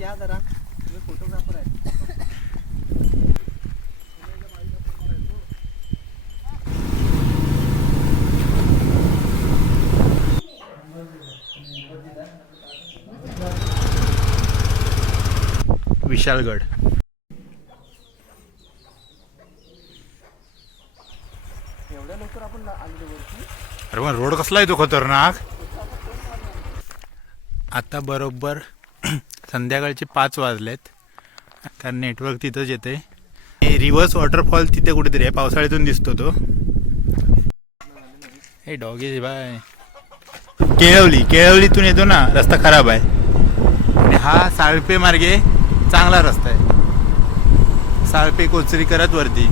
या जरा. तुम्ही फोटोग्राफर आहे विशालगड. एवढ्या लवकर आपण अरे पण रोड कसला आहे तो खतरनाक? आता बरोबर संध्याकाळचे पाच वाजलेत. कारण नेटवर्क तिथंच येते रिव्हर्स वॉटरफॉल तिथे कुठेतरी आहे. पावसाळ्यातून दिसतो तो. हे डॉगीज बाय. केळवली. केळवलीतून येतो ना रस्ता खराब आहे. आणि हा साळपे मार्गे चांगला रस्ता आहे. साळपे कोचरी करत वरती.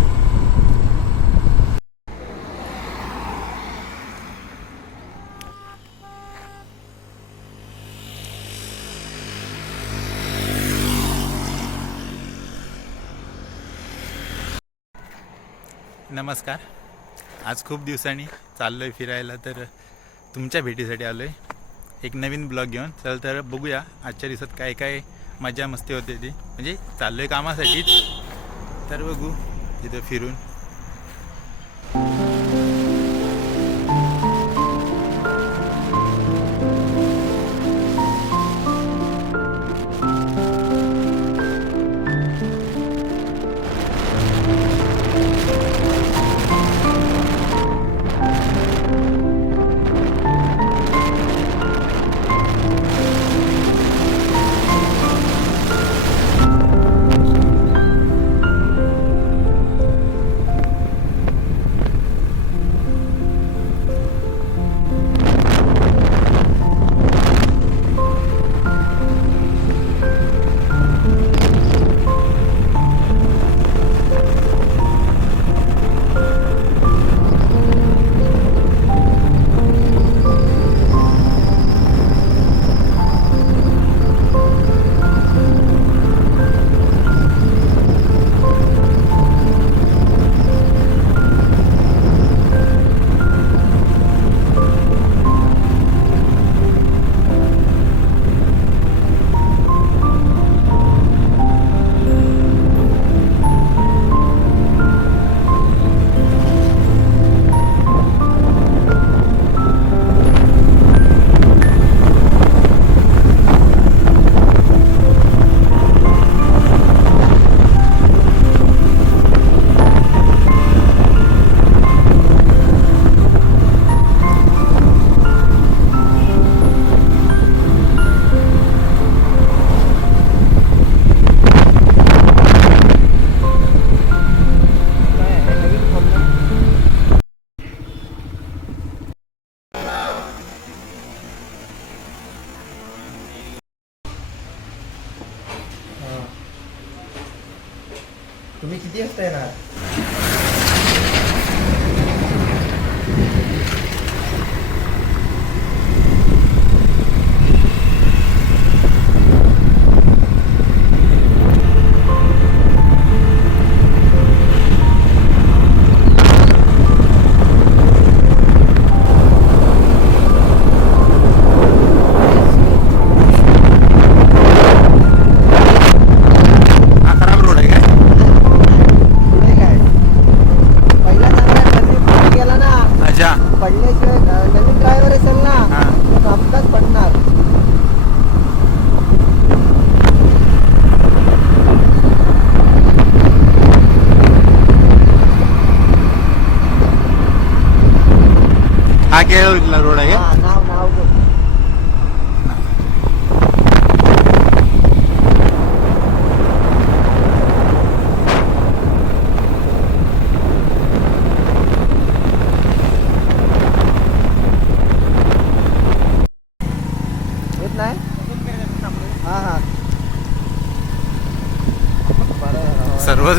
नमस्कार. आज खूप दिवसांनी चाललो आहे फिरायला तर तुमच्या भेटीसाठी आलो आहे एक नवीन ब्लॉग घेऊन. चल तर बघूया आजच्या दिवसात काय काय मजा मस्ती होते ती. म्हणजे चाललो आहे कामासाठीच. तर बघू तिथं फिरून.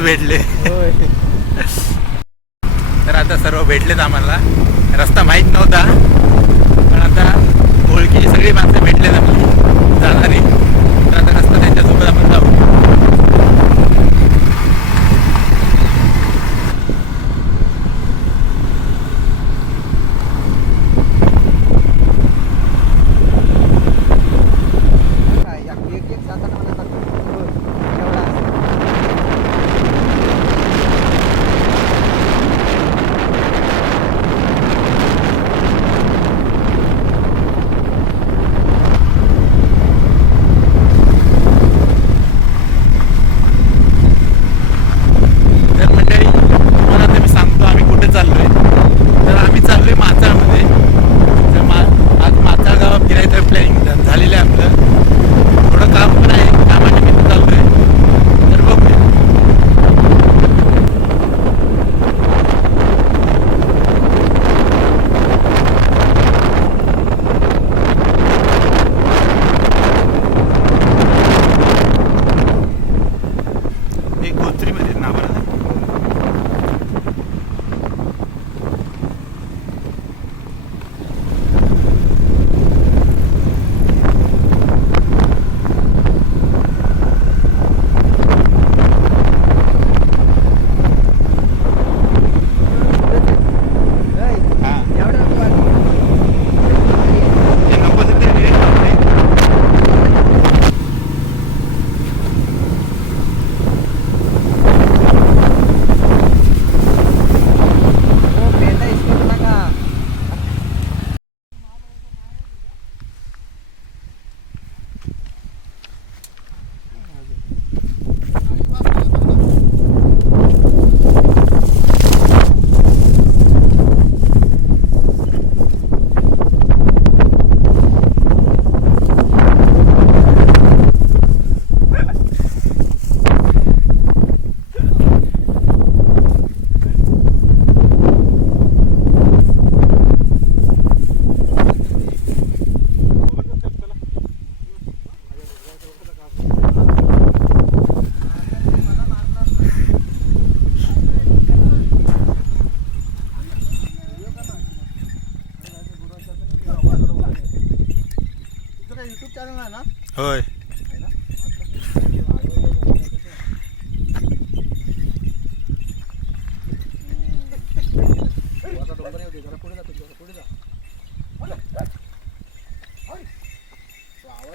भेटले. तर आता सर्व भेटलेत आम्हाला. रस्ता माहीत नव्हता पण आता ओळखीची सगळी माणसं भेटलेत आपली जाणारी. तर आता रस्ता त्यांच्यासोबत आपण जाऊ.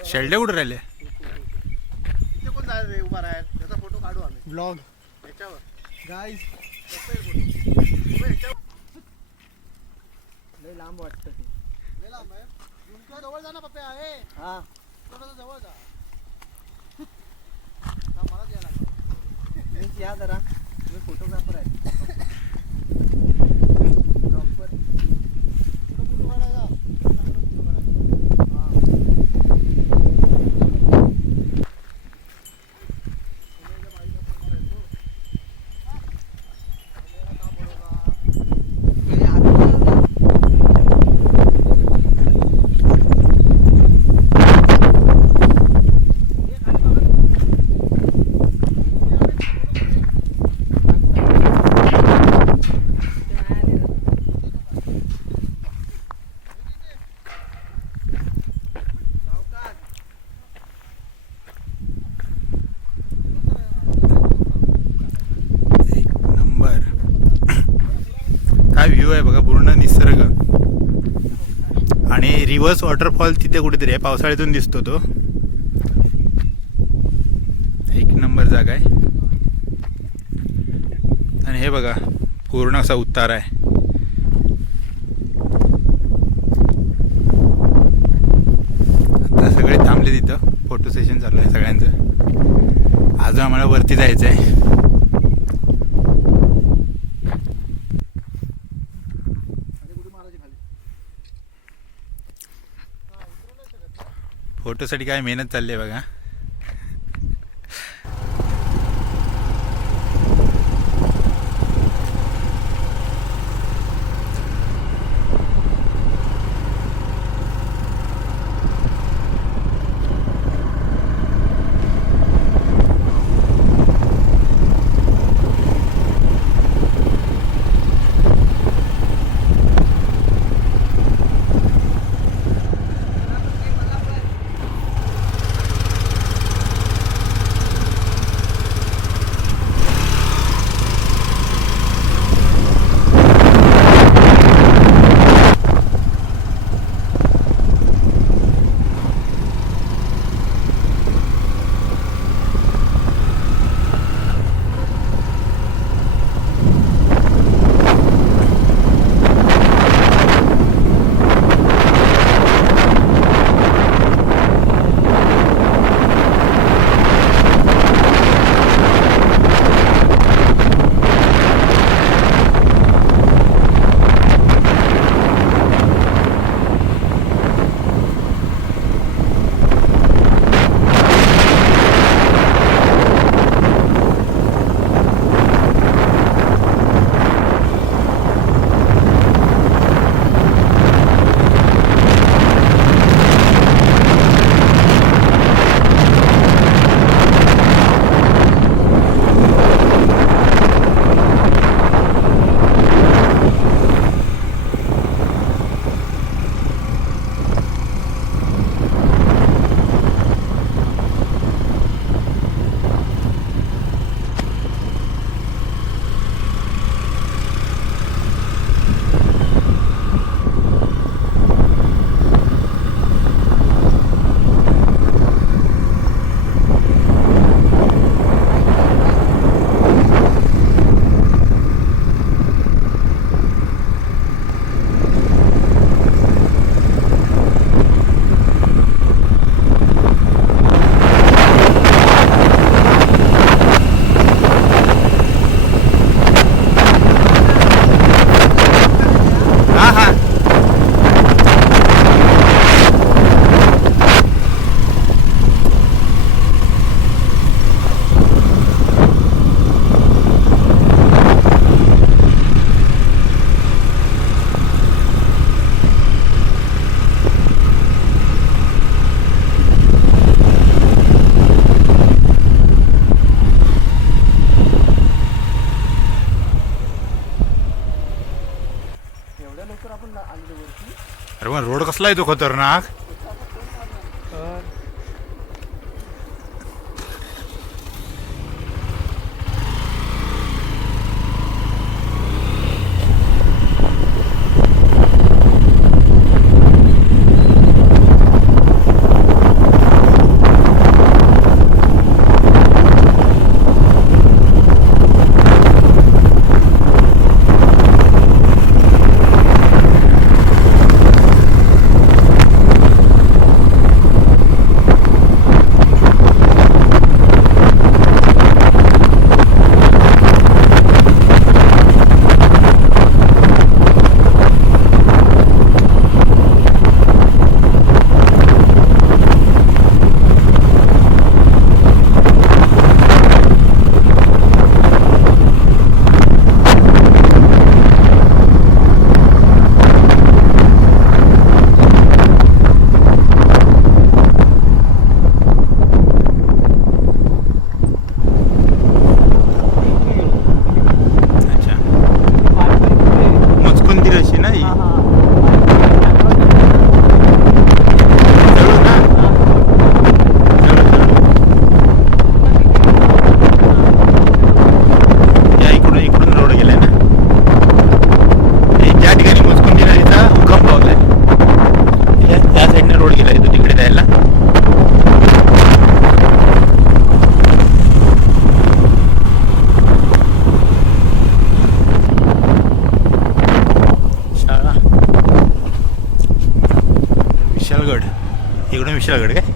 शेल्डे कुठे राहिले? इथे कोण जायचं रे? उभा राहायला. त्याचा फोटो काढू आम्ही. ब्लॉग याच्यावर. गाईज. लय लांब वाटतं ती. लय लांब आहे. तुमच्या जवळ जा ना पप्पे. आहे. हा. थोडंसं जवळ जा. हा, मलाच यायला लागलं. मीच या जरा. मी फोटोग्राफर आहे. प्रॉपर रिव्हर्स वॉटरफॉल तिथे कुठेतरी आहे. पावसाळ्यातून दिसतो तो. एक नंबर जागा आहे. आणि हे बघा पूर्ण असा उतार आहे. आता सगळे थांबले तिथं. फोटो सेशन चालू आहे सगळ्यांचं. आज आम्हाला वरती जायचं आहे अरे कुठे मारायची खाली त्यासाठी काय मेहनत चालली आहे बघा. पण रोड कसला आहे तो खतरनाक? विशाळगड इकडून विशाळगड काय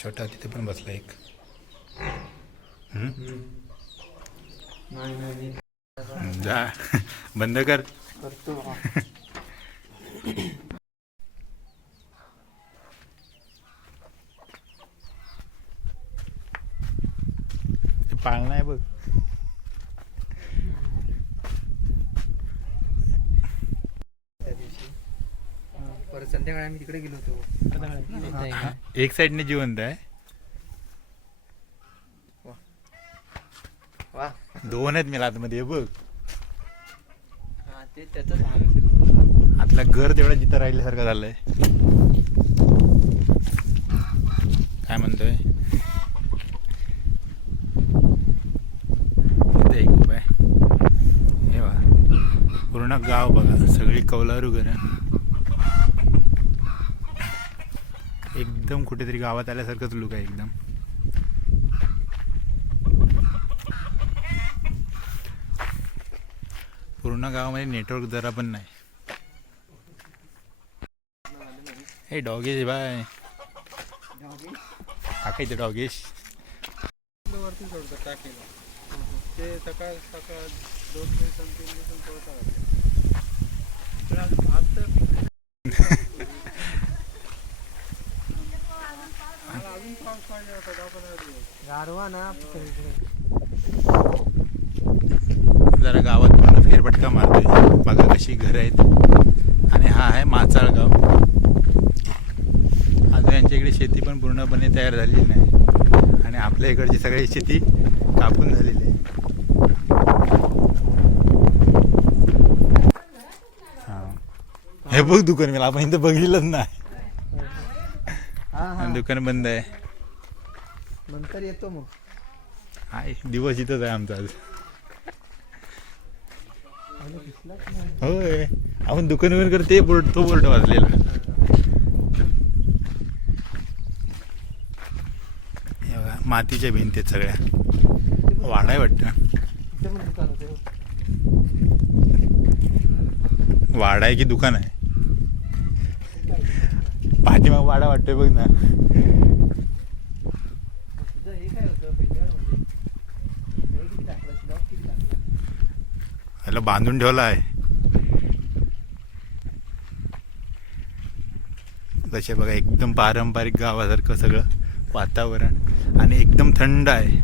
छोटा तिथे पण बसला एक. जा. बंद कर. पाळणं आहे बघ. त्या दिवशी परत संध्याकाळी आम्ही तिकडे गेलो होतो. एक साईडने जिवंत आहे. दोन आहेत मला आतमध्ये बघ. ते त्याचं आतला घर तेवढा जिथं राहिल्यासारखं झालंय. काय म्हणतोय? एक हे पूर्ण गाव बघा. सगळी कौलारू घर. एकदम कुठेतरी गावात आल्यासारखंच लुक आहे एकदम. पूर्ण गावामध्ये नेटवर्क जरा पण नाही. हे डॉगेश बाय टाकायचं डॉगेश वरती टाकेला ते सकाळ सकाळ दोन दिवसांनी तीन दिवसांनी सोडतात अजून भात तर मला अजून पाऊस पाहिजे होता दहा पंधरा दिवस गारवा ना जरा गावात फेरफटका मारतोय. बघा कशी घर आहेत. आणि हा आहे माचाळ गाव अजून यांच्या इकडे शेती पण पूर्णपणे तयार झालेली नाही. आणि आपल्या इकडची सगळी शेती कापून झालेली आहे. हा. हे बघ दुकान मला. आपण इथं बघितलंच नाही. हा. दुकान बंद आहे. नंतर येतो मग. हाय दिवस इथंच आहे आमचा आज. होय आपण दुकान वगैरे करते बोर्ड तो बोर्ड वाजलेला. हे बघा, मातीच्या भिंतीत सगळ्या. वाढाय वाटतं. वाडा आहे की दुकान आहे? पाठीमाग वाडा वाटतोय बघ ना तुझं हे काय होतं पिंजऱ्यामध्ये हे किती टाकलं लॉक किती टाकलं ह्याला बांधून ठेवला आहे. कसे बघा एकदम पारंपरिक गावासारखं सगळं वातावरण आणि एकदम थंड आहे.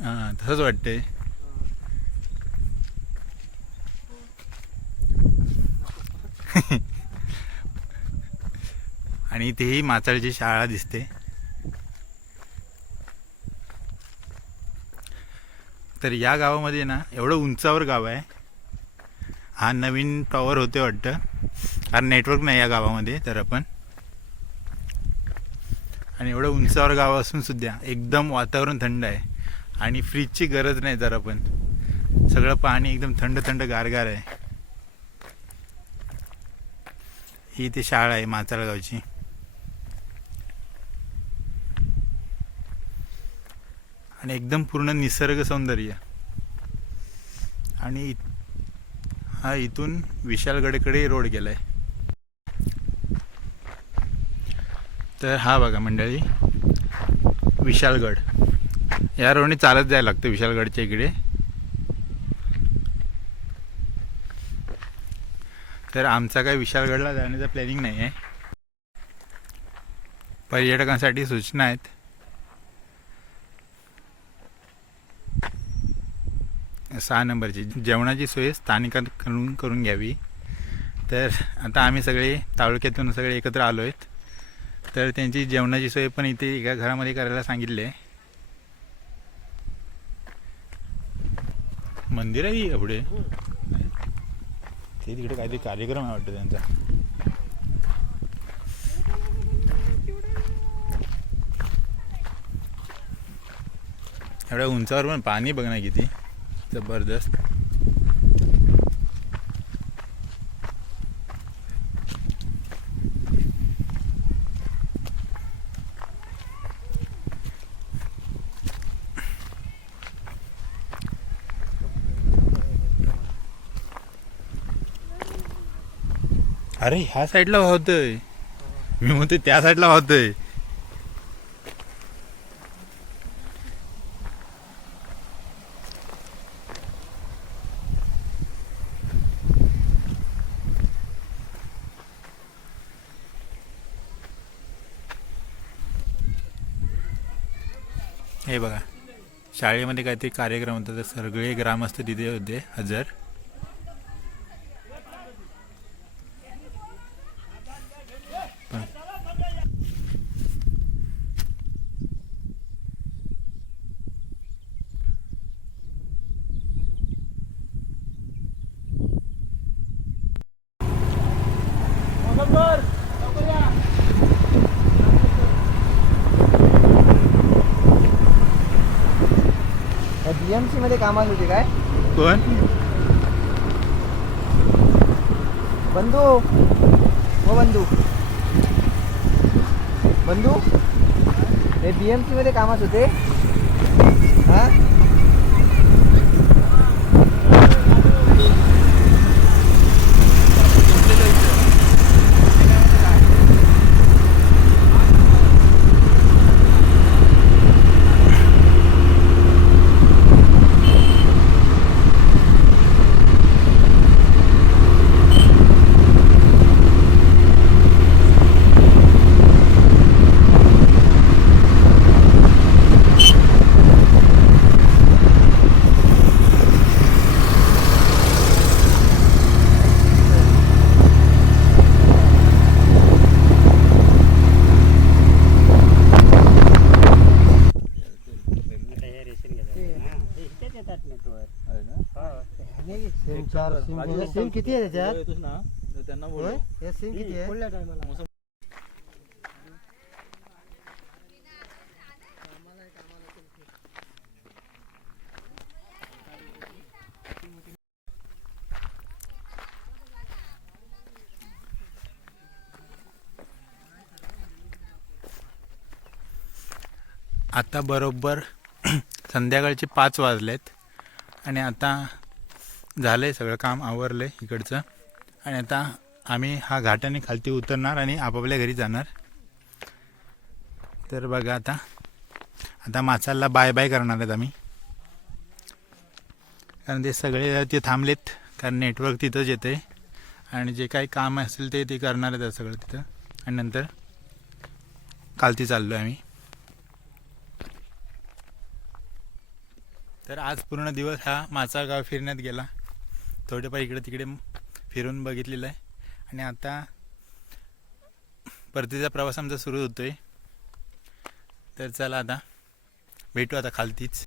हां तसंच वाटतंय. आणि इथेही माचाळची शाळा दिसते. तर या गावामध्ये ना एवढं उंचावर गाव आहे. हा नवीन टॉवर होते वाटतं. कारण नेटवर्क नाही या गावामध्ये तर आपण. आणि एवढं उंचावर गाव असून सुद्धा एकदम वातावरण थंड आहे. आणि फ्रीजची गरज नाही जरा पण. सगळं पाणी एकदम थंड थंड गारगार आहे. ही ती शाळा आहे माचाळगावची. आणि एकदम पूर्ण निसर्ग सौंदर्य. आणि हा इथून विशालगडकडे रोड गेलाय. तर हा बघा मंडळी विशालगड. या रोडने चालत जायला लागतं विशालगडच्या इकडे. तर आमचा काय विशालगडला जाण्याचा प्लॅनिंग नाही आहे पर्यटकांसाठी सूचना आहेत. सहा नंबरची. जेवणाची सोय स्थानिकांकडून करून घ्यावी. तर आता आम्ही सगळे तालुक्यातून सगळे एकत्र आलो आहेत तर त्यांची जेवणाची सोय पण इथे एका घरामध्ये करायला सांगितले. मंदिर आहे पुढे ते तिकडे काहीतरी कार्यक्रम आहे वाटतं त्यांचा. एवढ्या उंचावर पण पाणी बघ ना किती. जबरदस्त अरे ह्या साईडला वाहतोय मी म्हणतोय त्या साईडला वाहतोय हे बघा शाळेमध्ये काहीतरी कार्यक्रम होता तर सगळे ग्रामस्थ तिथे होते हजर पण बीएमसी मध्ये कामाला होते काय? कोण? बंधू. हो बंधू. बंधू? हे बीएमसी मध्ये कामात होते. हा? सिम किती आहे त्याच्यात? त्यांना? हे सिम किती आहे? आता बरोबर संध्याकाळचे पाच वाजलेत आणि आता झालं आहे सगळं काम आवरलं आहे इकडचं. आणि आता आम्ही हा घाटाने खालती उतरणार आणि आपापल्या घरी जाणार. तर बघा आता आता माचाला बाय बाय करणार आहेत आम्ही. कारण ते सगळे ते थांबलेत कारण नेटवर्क तिथंच येते आणि जे काही काम असेल ते ते करणार आहेत सगळं तिथं. आणि नंतर खालती चाललो आहे आम्ही. तर आज पूर्ण दिवस हा माचा गाव फिरण्यात गेला. थोडेफार इकडे तिकडे फिरून बघितलेलं आहे. आणि आता परतीचा प्रवास आमचा सुरू होतो आहे तर चला आता भेटू आता खालतीच.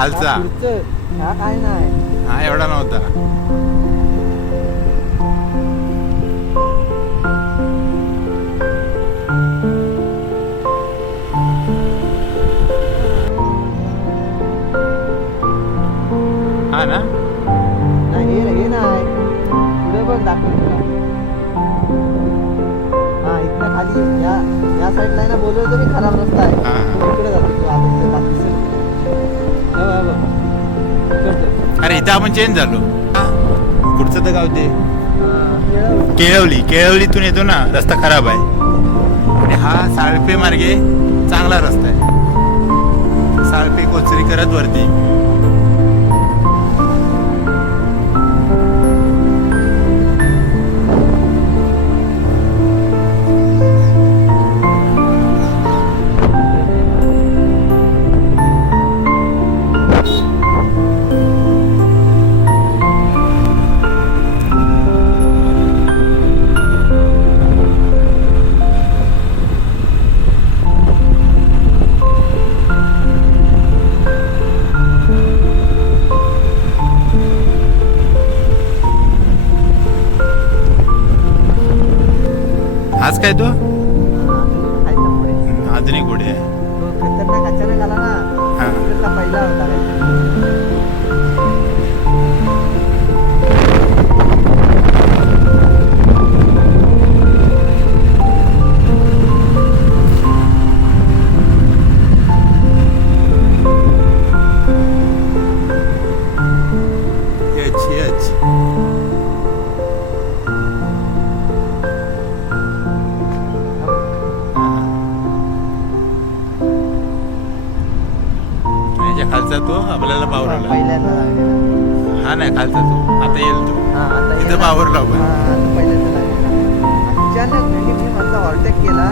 हा नाही त्याच्या आपण चेंज झालो. पुढचं तर गाव ते केळवली केळवलीतून येतो ना रस्ता खराब आहे. आणि हा साळपे मार्गे चांगला रस्ता आहे. साळपे कोचरी करत वरती. Sky 2 खालचा तो आपल्याला पावरला पहिल्यांदा लागलेला हा नाही खालचा तो. आता येईल तो. आता तिथं पावरला आपण पहिल्यांदा लागलेला अचानक मी म्हणता हॉलटॅक केला.